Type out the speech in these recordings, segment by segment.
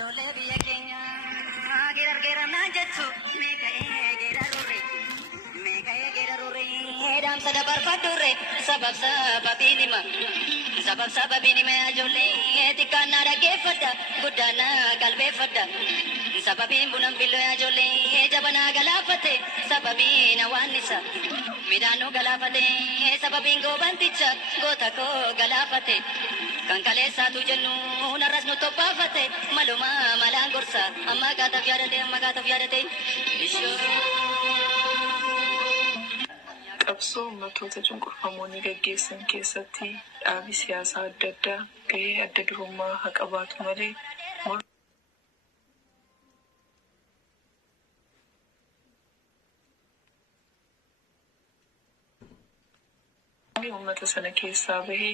Jole biya Kenya, gira na jetsu, meka gira rure, dam sada barfadure, sabab sababinima jole, tikana rage fada, gudana kalbe fada, sababin bunam bilo jole, jabana galafate, sababin awanisa, midano galafate, sababin go banticha, gotako galafate. Kankale satu jennu naras nu topafate maluma malangorsa amma gata vyarate Qabsoo uummattoota cunqurfamoonni gaggeessan keessatti dhaabi siyaasaa adda addaa gahee adda durummaa haa qabaatu malee uummata sana keessaa bahee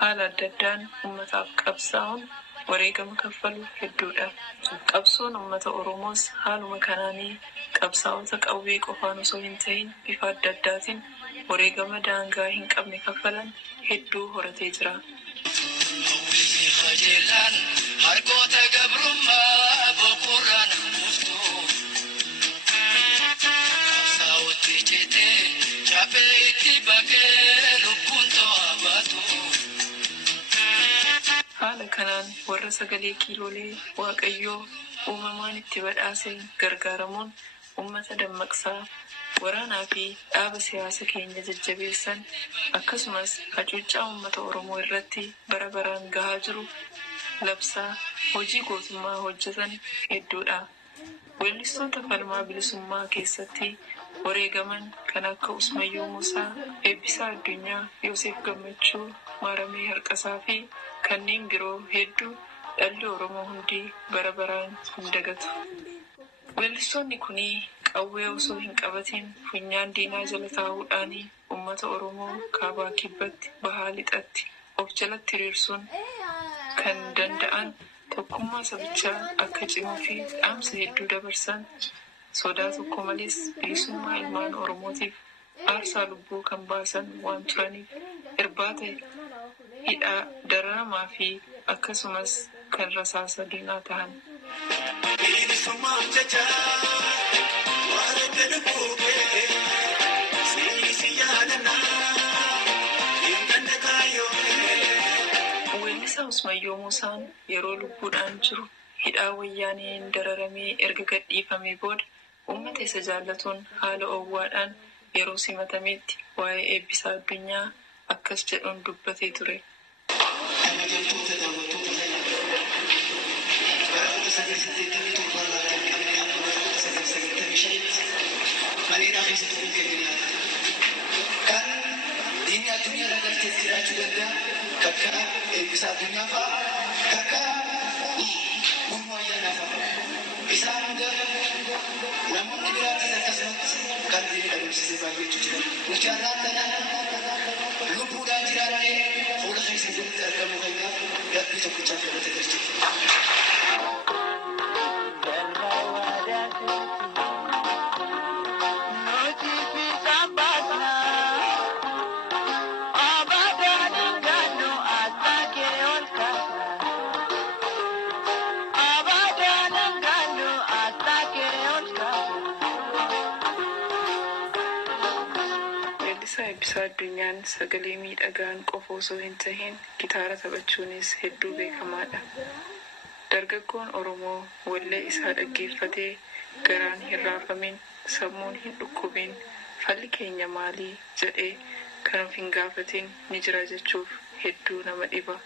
haala adda addaan uummataaf qabsaa'uun wareegama kaffalu hedduudha. Qabsoon uummata Oromoos haaluma kanaanii qabsaa'ota qawwee qofaan osoo hin ta'in bifa adda addaatiin wareegama daangaa hin qabne kaffalan hedduu horatee jira. Haala kanaan warra sagalee kiiloolee waaqayyoo uumamaan itti badhaasee gargaaramuun uummata dammaqsaa waraanaa fi dhaaba siyaasa keenya jajjabeessan akkasumas hacuuccaa uummata Oromoo irratti bara baraan gahaa jiru labsaa hojii gootummaa hojjetan hedduudha. Weellistoota falmaa bilisummaa keessatti wareegaman kan akka Usmayyoo Muusaa, Eebbisaa Addunyaa, Yoosef Gammachuu, Maaramee Harqasaa fi kanneen biroo hedduu dhalli Oromoo hundi bara baraan hin dagatu. Weellistoonni kunii qawwee osoo hin qabatin funyaan diinaa jala taa'uudhaan uummata Oromoo kaabaa kibbatti bahaa lixatti of jalatti hiriirsuun kan danda'an tokkummaa sabichaa akka cimuu fi dhaamsa hedduu dabarsan sodaa tokko malees bilisummaa ilmaan Oromootiif aarsaa lubbuu kan baasan waan turaniif irbaata hidhaa dararamaa fi akkasumas kan rasaasa diinaa ta'an. Weellisaa Usmayyoo Muusaan yeroo lubbuudhaan jiru hidhaa wayyaaneen dararamee erga gadhiifamee booda uummata isa jaallatuun haala owwaadhaan yeroo simatametti waa'ee Eebbisaa Addunyaa akkas jedhuun dubbatee ture. Eebbisaa Addunyaan sagalee miidhagaan qofa osoo hin tahin gitaara taphachuunis hedduu beekamaadha. Dargaggoon Oromoo wallee isaa dhaggeeffatee garaan hin raafamin, sammuun hin dhukkubin, falli keenya maalii jedhee kan of hin gaafatin ni jira jechuuf hedduu nama dhiba.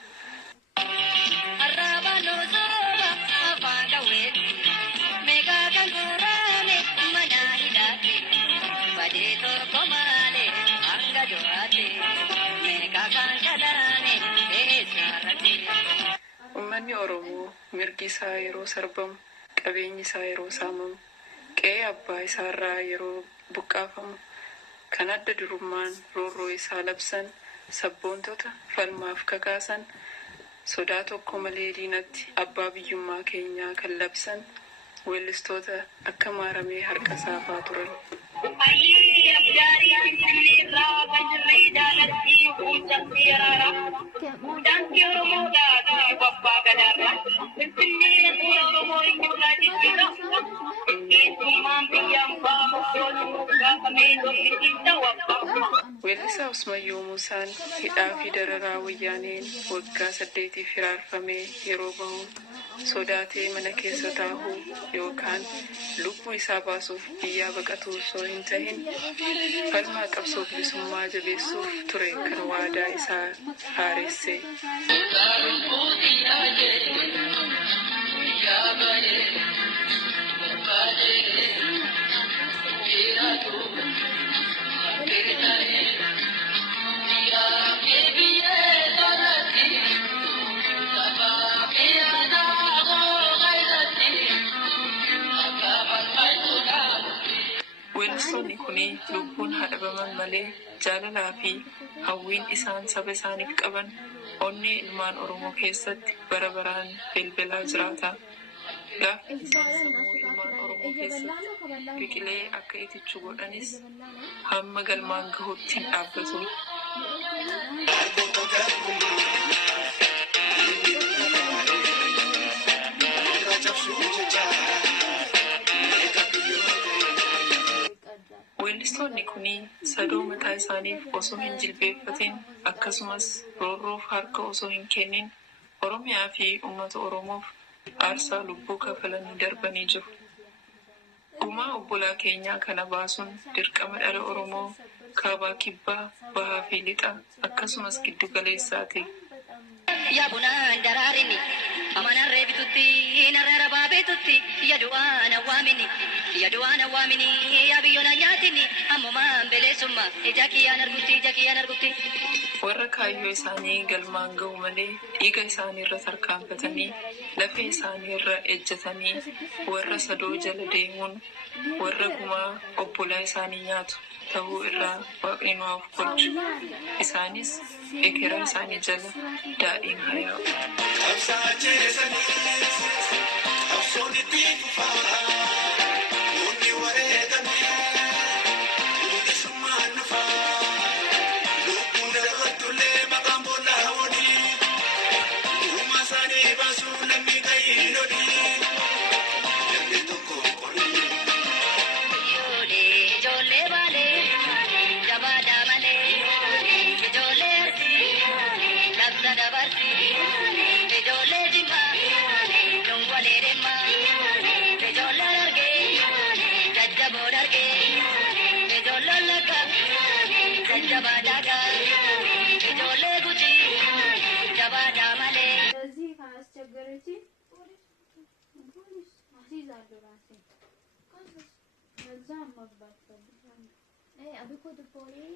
Uummanni Oromoo mirgi isaa yeroo sarbamu, qabeenyi isaa yeroo saamamu, qe'ee abbaa isaarraa yeroo buqqaafamu, kan adda durummaan roorroo isaa labsan, sabboontota falmaaf kakaasan, sodaa tokko malee diinatti abbaa biyyummaa keenyaa kan labsan, weellistoota akka Maaramee Harqasaa fa'aa turan. Weellisaa Usmayyoo Muusaan hidhaa fi dararaa wayyaaneen waggaa 8 hiraarfamee yeroo bahu sodaatee mana keessa taa'uu yookaan lubbuu isaa baasuuf biyyaa baqatuu osoo hin tahin falmaa qabsoo bilisummaa jabeessuuf ture kan waadaa isaa haaresse. Weellistoonni kuni lubbuun hadhabaman malee jaalalaa fi hawwiin isaan saba isaaniif qaban onnee ilmaan Oromoo keessatti bara baraan bilbilaa jiraata. Gaaffii isaan sammuu ilmaan Oromoo keessatti biqilee akka itichu godhanis hamma galmaan gahuutti hin dhaabbatu. Weellistoonni kuni sadoo mataa isaaniif osoo hin jilbeeffatin akkasumas roorroof harka osoo hin kennin Oromiyaa fi uummata Oromoof aarsaa lubbuu kafalanii darbanii jiru. Gumaa obbolaa keenyaa kana baasuun dirqama dhala Oromoo kaabaa kibbaa bahaa fi lixa akkasumas giddu galeessaati. Yaa bunaan daraarini amanaan reebitutti narra baabeetutti yadu'aan awwaamini yaa biyyoona nyaatini ammumaan beleessummaa ija kiyyaan argutti. Warra kaayyoo isaanii galmaan ga'u malee dhiiga isaanii irra tarkaanfatanii lafee isaanii irra ejjetanii warra sadoo jala deemuun warra gumaa obbolaa isaanii nyaatu ta'uu irraa waaqni nu haa oolchu. Isaanis ekeraa isaanii jala daadhiin haa yaa'u. Qabsoon itti fufaa. अभी खुद बोले